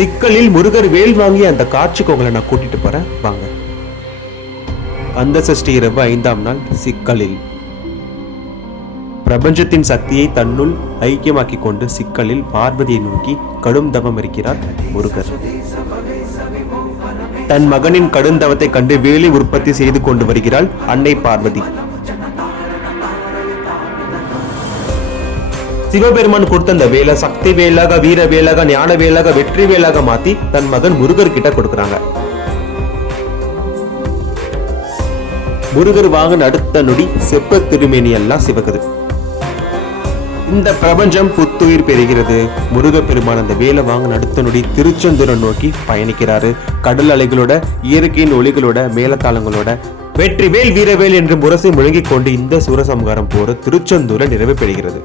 சிக்கலில் முருகர் வேல் வாங்கி அந்த காட்சிக்கு உங்களை நான் கூட்டிட்டு போறேன். வாங்க. கந்த சஷ்டி இரவு ஐந்தாம் நாள் சிக்கலில். பிரபஞ்சத்தின் சக்தியை தன்னுள் ஐக்கியமாக்கி கொண்டு சிக்கலில் பார்வதியை நோக்கி கடும் தவம் இருக்கிறார் முருகர். தன் மகனின் கடுந்தவத்தை கண்டு வேலை உற்பத்தி செய்து கொண்டு வருகிறாள் அன்னை பார்வதி. சிவபெருமான் கொடுத்த அந்த வேலை சக்தி வேலாக வீர வேலாக ஞான வேலாக வெற்றி வேலாக மாத்தி தன் மகன் முருகர் கிட்ட கொடுக்கறாங்க. முருகர் வாங்கின அடுத்த நொடி செப்ப திருமேனி எல்லாம் சிவகுது இந்த பிரபஞ்சம் புத்துயிர் பெறுகிறது. முருகப்பெருமான் அந்த வேலை வாங்கின அடுத்த நொடி திருச்செந்தூரம் நோக்கி பயணிக்கிறாரு. கடல் அலைகளோட இயற்கையின் ஒளிகளோட மேலத்தாளங்களோட வெற்றிவேல் வீரவேல் என்று முரசை முழங்கிக் கொண்டு இந்த சூரசம்ஹாரம் போற திருச்செந்தூர நிறைவு பெறுகிறது.